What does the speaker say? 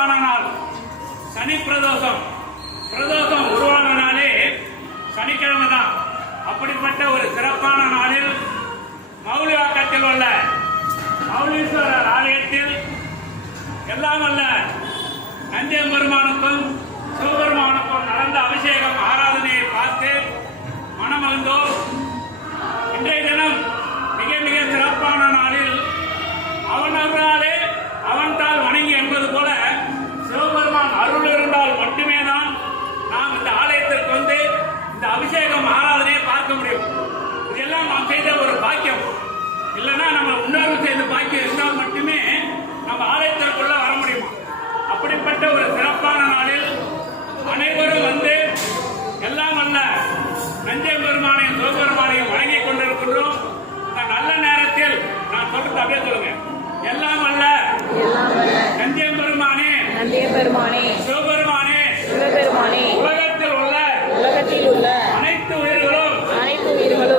உருவான நாள் சனி பிரதோஷம். பிரதோஷம் உருவான நாளே சனிக்கிழமை தான் அப்படிப்பட்ட ஒரு சிறப்பான நாளில் மௌலி மௌலிவாக்கத்தில் உள்ள மௌலீஸ்வரர் ஆலயத்தில் எல்லாம் அல்ல சிவபெருமானே. சிவபெருமானே. சிவபெருமானே. உலகத்தில் உள்ள உலகத்தில் உள்ள அனைத்து உயிர்களும் அனைத்து உயிர்களும்